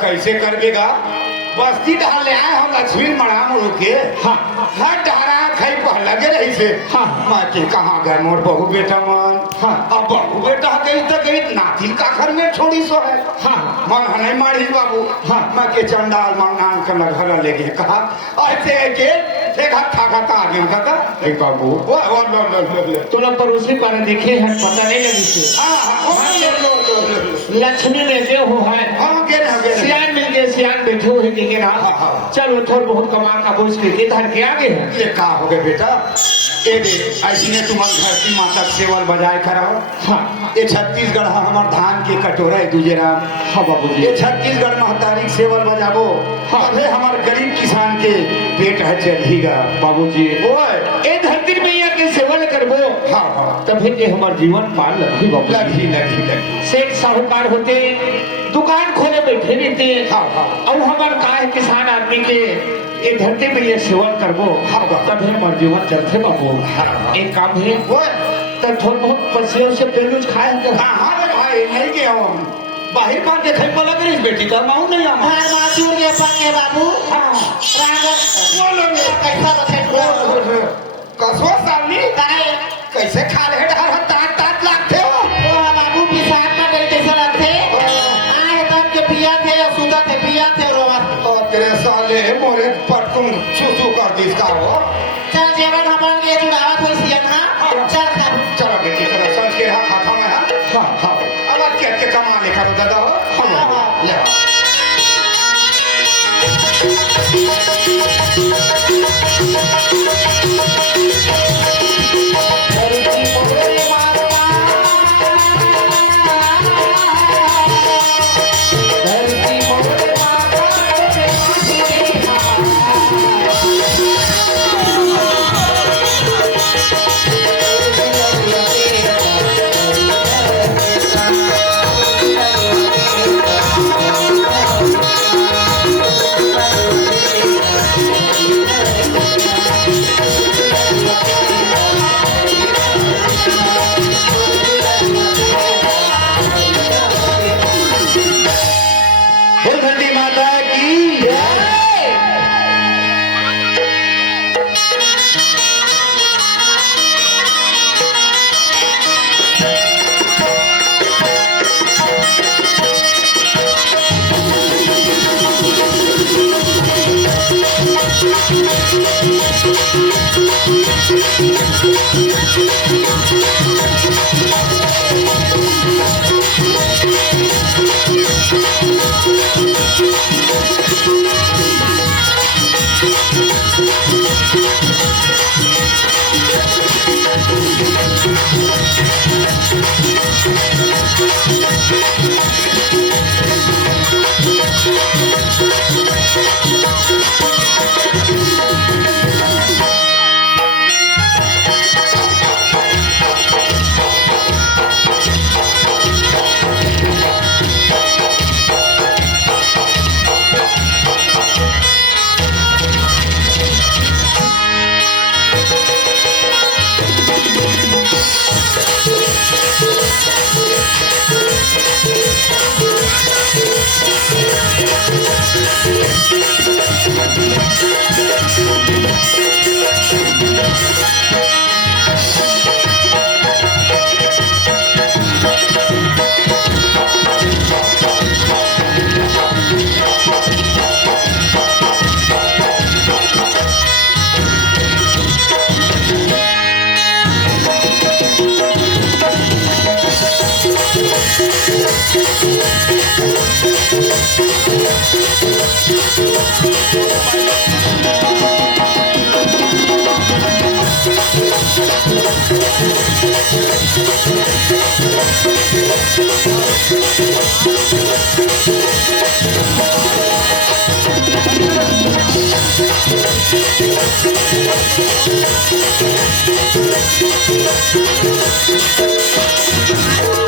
कैसे करबेगा बस्ती डाल ले आए हम लक्ष्मी मराम रुके हाँ हर डारा खाई पहला गे रही से हाँ मैं के कहाँ गए मोर बहू बेटा मन हाँ अब बहू बेटा गई तो गई नाती का घर में छोड़ी सो है हाँ मन नहीं मारी बाबू हाँ मैं के चंडाल मंगान का घर ले गए कहा ऐसे के देखा था आगे का एक बाबू वो तुम पड़ोसी पर देखे हैं पता नहीं लगी से लक्ष्मी लेके हो है सियान मिल गए सियान बैठे हुए देखे ना चलो थोड़ा बहुत कमा का बोझ लेके धर के आगे है ये कहा हो गए बेटा ये देख ऐसी तुम्हारे घर की माता सेवल बजाए कराओ हाँ ये छत्तीसगढ़ हमारे धान के कटोरा है दूजे राम हाँ बाबू ये छत्तीसगढ़ महतारी सेवल बजाबो हाँ हमारे गरीब किसान के पेट है चढ़ेगा बाबू जी वो ए धरती मैया के सेवल करबो हाँ हाँ तभी के हमारे जीवन पार लगी बाबू लगी सेठ साहूकार होते दुकान खोले बैठे रहते हाँ हाँ और हमारे का है किसान आदमी के ये धरती में ये सेवन करबो तब हमारे जीवन चलते बाबू एक काम है तब थोड़ा बहुत पसीने से पेलूज खाए कहाँ रे भाई नहीं गया हम बाहर बात देखे पलक रही बेटी का माहू नहीं हम हर माचूर के पंगे बाबू हाँ रागर कैसा बथे कसवा सालनी काहे कैसे खा रहे हर तात तात लागते हो ओ बाबू पिसाब का गई कैसा लगते आए तब के पिया थे या सुधा थे पिया थे रोवा और तेरे साले मोरे पटकुन चूचू कर दी इसका हो चल जेवन हमारे लिए जुड़ावत हुई सियन हां चल चलो बेटी तेरा सोच के हां खाता में हां हां अब क्या क्या कमा लेकर दादा हो हां ले Thank